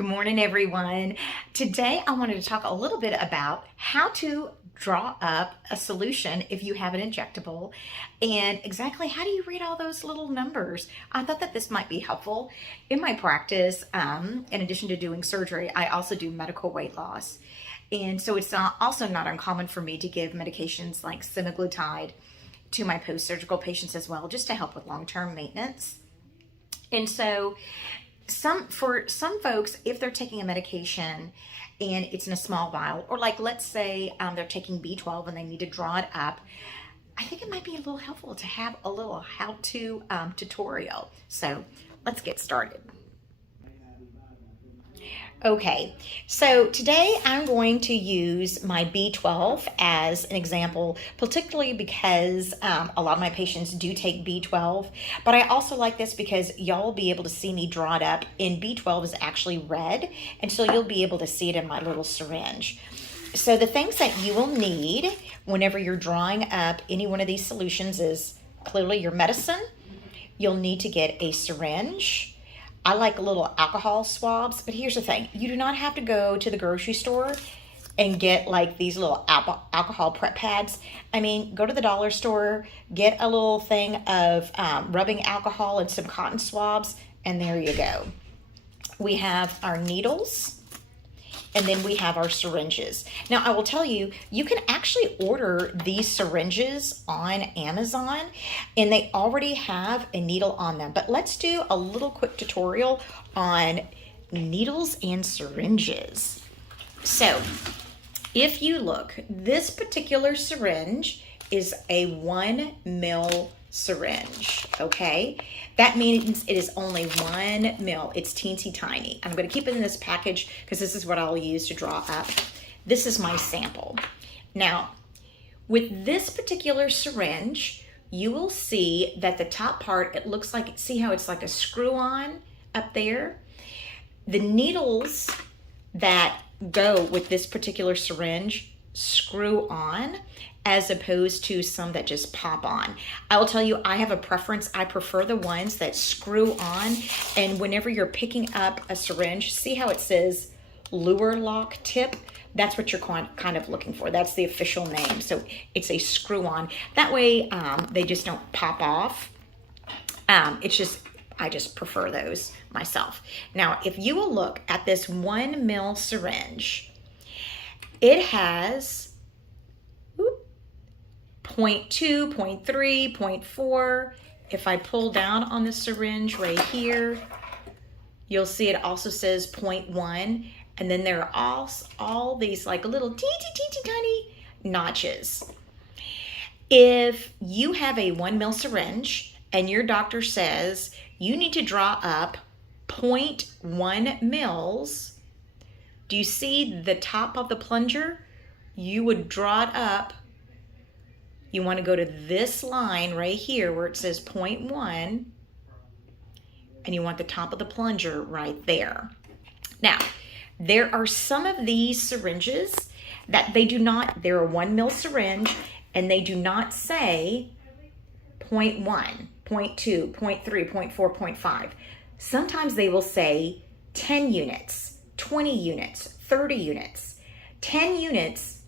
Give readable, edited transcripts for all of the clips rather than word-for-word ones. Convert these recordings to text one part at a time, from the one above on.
Good morning, everyone. Today, I wanted to talk a little bit about how to draw up a solution if you have an injectable and exactly how do you read all those little numbers. I thought that this might be helpful. In my practice, in addition to doing surgery, I also do medical weight loss. And so it's also not uncommon for me to give medications like semaglutide to my post-surgical patients as well, just to help with long-term maintenance. And so for some folks, if they're taking a medication and it's in a small vial, or like let's say they're taking B12 and they need to draw it up, I think it might be a little helpful to have a little how-to tutorial. So let's get started. Okay, so today I'm going to use my B12 as an example, particularly because a lot of my patients do take B12, but I also like this because y'all will be able to see me draw it up, and B12 is actually red, and so you'll be able to see it in my little syringe. So the things that you will need whenever you're drawing up any one of these solutions is clearly your medicine. You'll need to get a syringe. I like little alcohol swabs, but here's the thing. You do not have to go to the grocery store and get like these little alcohol prep pads. I mean, go to the dollar store, get a little thing of rubbing alcohol and some cotton swabs, and there you go. We have our needles, and then we have our syringes. Now, I will tell you, you can actually order these syringes on Amazon, and they already have a needle on them. But let's do a little quick tutorial on needles and syringes. So, if you look, this particular syringe is a 1 ml syringe, okay? That means it is only 1 ml. It's teensy tiny. I'm going to keep it in this package because this is what I'll use to draw up. This is my sample. Now, with this particular syringe, you will see that the top part, it looks like, see how it's like a screw-on up there? The needles that go with this particular syringe screw on, as opposed to some that just pop on. I will tell you, I have a preference. I prefer the ones that screw on, and whenever you're picking up a syringe, see how it says lure lock tip? That's what you're kind of looking for. That's the official name. So it's a screw on. That way they just don't pop off. I just prefer those myself. Now, if you will look at this 1 ml syringe, it has 0.2, 0.3, 0.4. If I pull down on the syringe right here, you'll see it also says 0.1. And then there are all these like little teeny tiny notches. If you have a 1 ml syringe and your doctor says you need to draw up 0.1 mils, do you see the top of the plunger? You would draw it up. You want to go to this line right here where it says 0.1, and you want the top of the plunger right there. Now, there are some of these syringes that they're a 1 ml syringe, and they do not say 0.1, 0.2, 0.3, 0.4, 0.5. Sometimes they will say 10 units, 20 units, 30 units. 10 units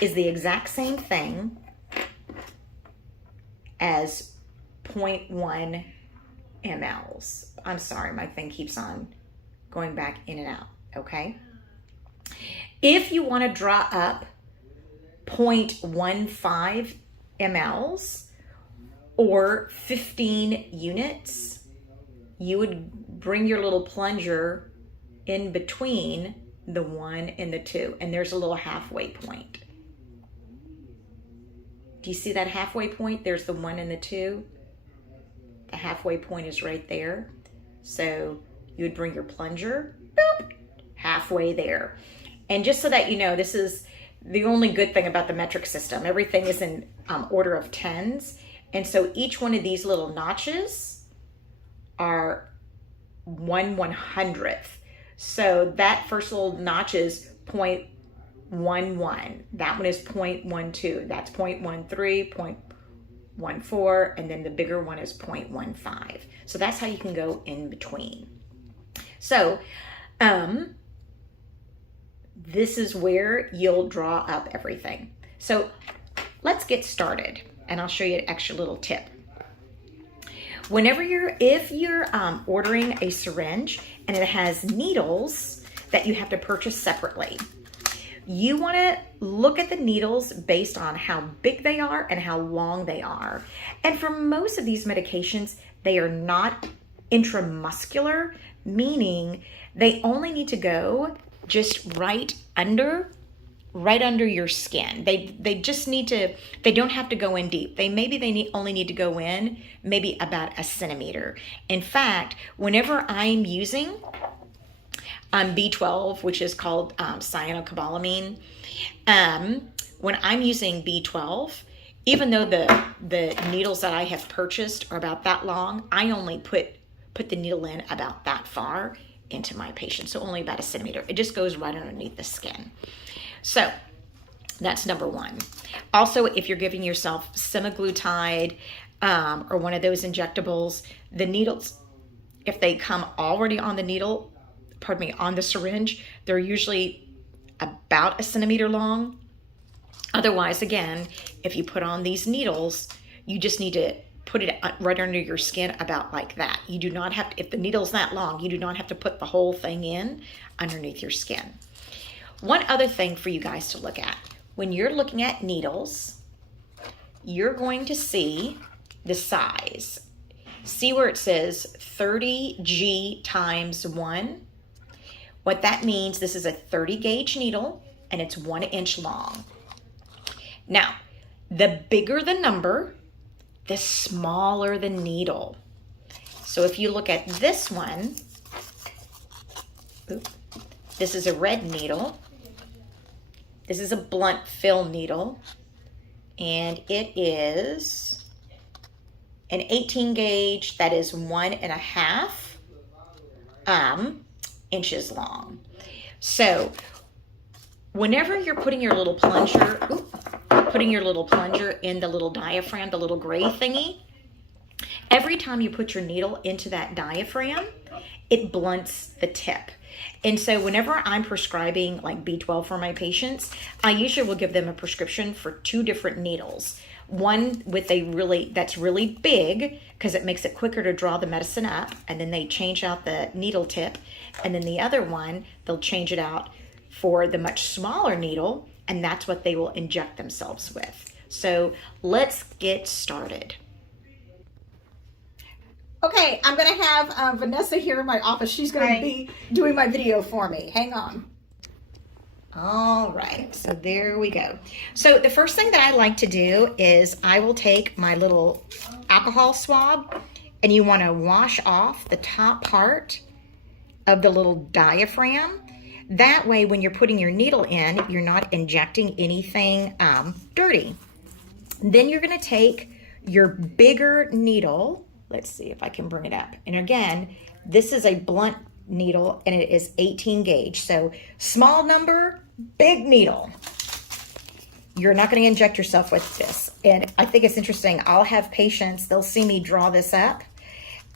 is the exact same thing as 0.1 mLs. I'm sorry, my thing keeps on going back in and out, okay? If you want to draw up 0.15 mLs or 15 units, you would bring your little plunger in between the 1 and the 2, and there's a little halfway point. Do you see that halfway point? There's the 1 and the 2. The halfway point is right there. So you would bring your plunger, boop, halfway there. And just so that you know, this is the only good thing about the metric system. Everything is in order of tens. And so each one of these little notches are 1/100th. So that first little notch is 0.11. That one is 0.12. That's 0.13, 0.14, and then the bigger one is 0.15. So that's how you can go in between. So this is where you'll draw up everything. So let's get started, and I'll show you an extra little tip. If you're ordering a syringe and it has needles that you have to purchase separately, you want to look at the needles based on how big they are and how long they are. And for most of these medications, they are not intramuscular, meaning they only need to go just right under your skin. They just need to, they don't have to go in deep. Only need to go in maybe about a centimeter. In fact, whenever I'm using B12, which is called cyanocobalamin, when I'm using B12, even though the needles that I have purchased are about that long, I only put the needle in about that far into my patient, so only about a centimeter. It just goes right underneath the skin. So that's number one. Also, if you're giving yourself semaglutide or one of those injectables, the needles, if they come already on the needle, on the syringe, they're usually about a centimeter long. Otherwise, again, if you put on these needles, you just need to put it right under your skin about like that. You do not have to, if the needle's that long, you do not have to put the whole thing in underneath your skin. One other thing for you guys to look at, when you're looking at needles, you're going to see the size. See where it says 30G times 1? What that means, this is a 30 gauge needle and it's 1 inch long. Now, the bigger the number, the smaller the needle. So if you look at this one, this is a red needle. This is a blunt fill needle, and it is an 18 gauge that is 1.5 inches long. So whenever you're putting your little plunger, in the little diaphragm, the little gray thingy, every time you put your needle into that diaphragm, it blunts the tip. And so whenever I'm prescribing like B12 for my patients, I usually will give them a prescription for 2 different needles. One with that's really big because it makes it quicker to draw the medicine up, and then they change out the needle tip. And then the other one, they'll change it out for the much smaller needle, and that's what they will inject themselves with. So let's get started. Okay, I'm going to have Vanessa here in my office. She's going to be doing my video for me. Hang on. All right, so there we go. So the first thing that I like to do is I will take my little alcohol swab, and you want to wash off the top part of the little diaphragm. That way, when you're putting your needle in, you're not injecting anything dirty. Then you're going to take your bigger needle. Let's see if I can bring it up. And again, this is a blunt needle and it is 18 gauge. So small number, big needle. You're not going to inject yourself with this. And I think it's interesting. I'll have patients, they'll see me draw this up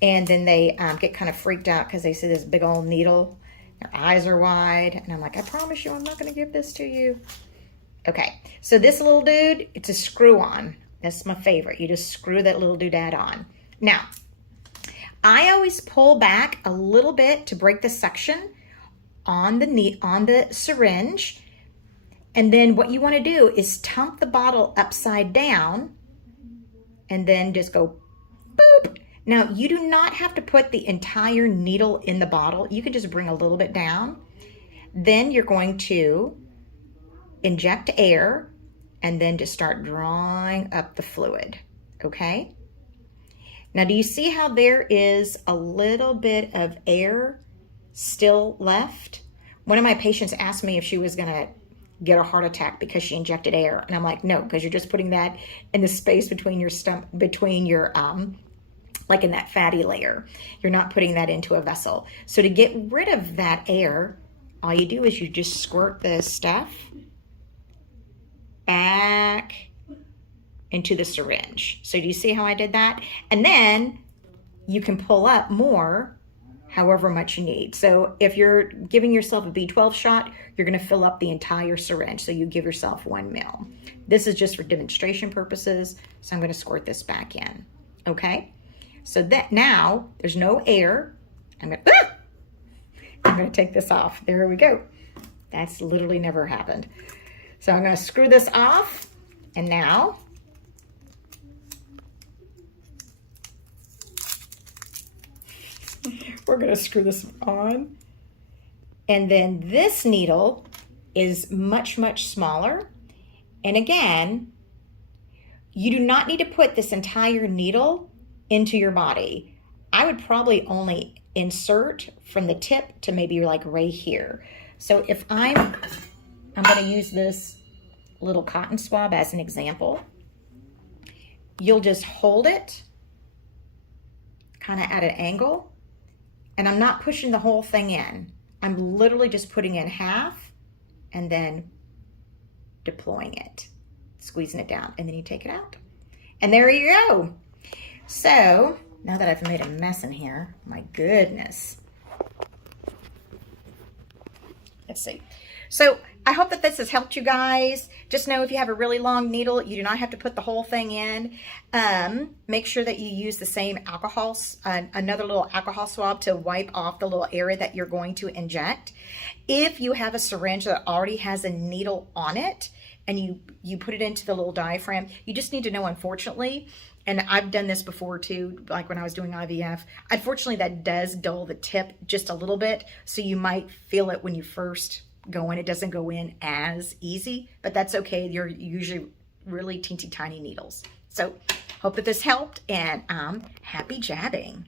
and then they get kind of freaked out because they see this big old needle. Their eyes are wide. And I'm like, I promise you, I'm not going to give this to you. Okay. So this little dude, it's a screw on. That's my favorite. You just screw that little doodad on. Now, I always pull back a little bit to break the suction on the syringe. And then what you want to do is tump the bottle upside down and then just go boop. Now, you do not have to put the entire needle in the bottle. You can just bring a little bit down. Then you're going to inject air and then just start drawing up the fluid, okay? Now, do you see how there is a little bit of air still left? One of my patients asked me if she was gonna get a heart attack because she injected air. And I'm like, no, because you're just putting that in the space between your like in that fatty layer. You're not putting that into a vessel. So to get rid of that air, all you do is you just squirt the stuff back into the syringe. So do you see how I did that? And then you can pull up more however much you need. So if you're giving yourself a B12 shot, you're going to fill up the entire syringe. So you give yourself 1 ml. This is just for demonstration purposes. So I'm going to squirt this back in. Okay. So that now there's no air. I'm going to take this off. There we go. That's literally never happened. So I'm going to screw this off. And now we're going to screw this on. And then this needle is much, much smaller. And again, you do not need to put this entire needle into your body. I would probably only insert from the tip to maybe like right here. So if I'm going to use this little cotton swab as an example. You'll just hold it kind of at an angle, and I'm not pushing the whole thing in. I'm literally just putting in half and then deploying it, squeezing it down, and then you take it out. And there you go. So now that I've made a mess in here, my goodness. Let's see. So I hope that this has helped you guys. Just know if you have a really long needle, you do not have to put the whole thing in. Make sure that you use the same alcohol, another little alcohol swab to wipe off the little area that you're going to inject. If you have a syringe that already has a needle on it and you put it into the little diaphragm, you just need to know, unfortunately, and I've done this before too, like when I was doing IVF, unfortunately that does dull the tip just a little bit. So you might feel it when you first go in. It doesn't go in as easy, but that's okay. You're usually really teeny tiny needles. So hope that this helped, and happy jabbing.